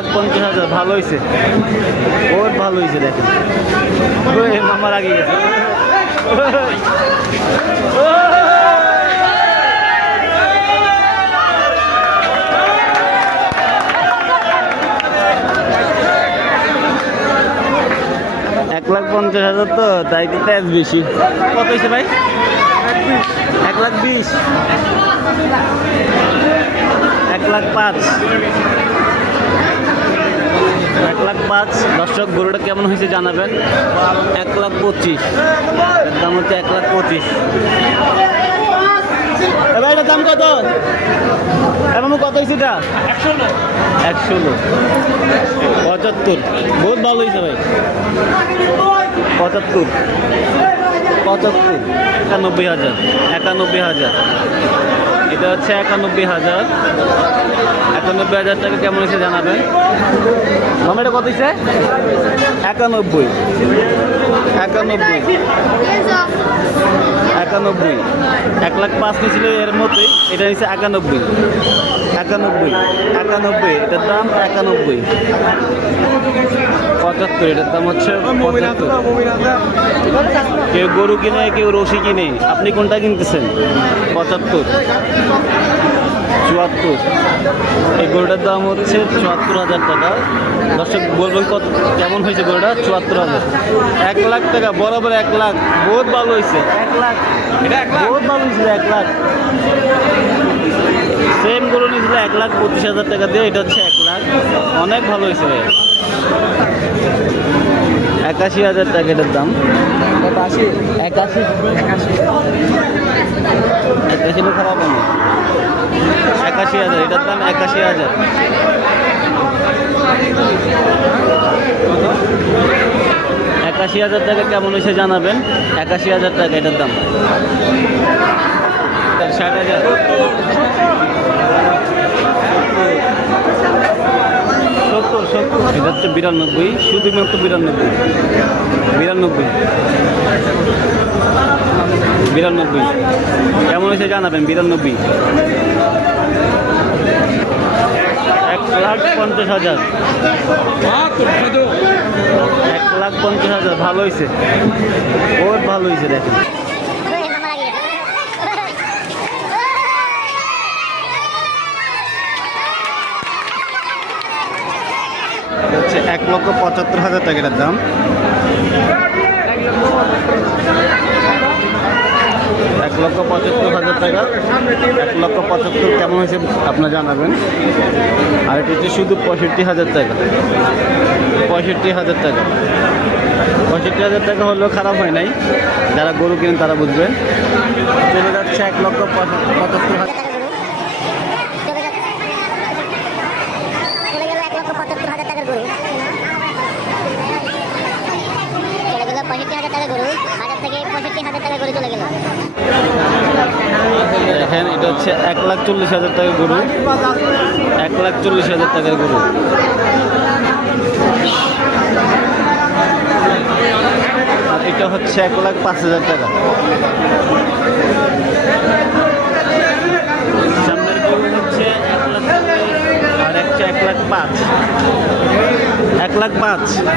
1,50,000 ভালো হয়েছে, বহুত ভালো হয়েছে। দেখেন মামার আগে গেছে। $1,50,000 তো তাই কি প্রাইস বেশি। কত হয়েছে ভাই? 1,20,000, 1,05,000, 1,05,000। দর্শক গরুটা কেমন হয়েছে জানাবেন। 1,25,000 দাম হচ্ছে, 1,25,000। এবার এটার দাম কত? এবং কত হয়েছে এটা? 116, 75, বহুত ভালো হয়েছে ভাই। 75, 91,000, 91,000। এটা হচ্ছে 91,000, 91,000 টাকা কেমন হয়েছে জানাবেন। মামা এটা কত হয়েছে? 91, 91, 91, 1,05,000 নিয়েছিল এর মতোই। এটা নিচ্ছে 91, 91, 91। এটার দাম 91, 75। এটার দাম হচ্ছে 75। কেউ গরু কিনে, কেউ রশি কিনে। আপনি কোনটা কিনতেছেন? 75, 74। এই গরুটার দাম হচ্ছে 74,000 টাকা। দর্শক বলবেন কত কেমন হয়েছে গরুটা? 74,000। 1,00,000 টাকা, বরাবর 1,00,000। বহুত ভালো হয়েছে, 1,00,000, বহুত ভালো হয়েছিল। 1,00,000 সেম গরু নিয়েছিল 1,25,000 টাকা দিয়ে। এটা হচ্ছে 1,00,000, অনেক ভালো হয়েছে ভাই। 81,000 টাকা এটার দাম। 81, 81 খারাপ না। 81,000 এটার দাম। 81,000, 81,000 টাকা কেমন হয়েছে জানাবেন। 81,000 টাকা এটার দাম। 60,000, 70। এটা হচ্ছে 92, শুধুমাত্র 92, 92, 92 কেমন হয়েছে জানাবেন। 92, 1,50,000, 1,50,000 ভালো হয়েছে, বহুত ভালো হয়েছে। দেখেন হচ্ছে 1,75,000 টাকা এটার দাম। 1,75,000 টাকা, 1,75,000 কেমন হয়েছে আপনারা জানাবেন। আর এটা হচ্ছে শুধু 65,000 টাকা, 65,000 টাকা। 65,000 টাকা হলেও খারাপ হয় নাই, যারা গরু কিনেন তারা বুঝবেন। চলে যাচ্ছে 1,75,000। দেখেন এটা হচ্ছে 1,40,000 টাকার গরু, 1,40,000 টাকার গরু। আর এটা হচ্ছে 1,05,000 টাকা। সামনের গরু হচ্ছে 1,00,000 আর একটা 1,05,000, 1,05,000।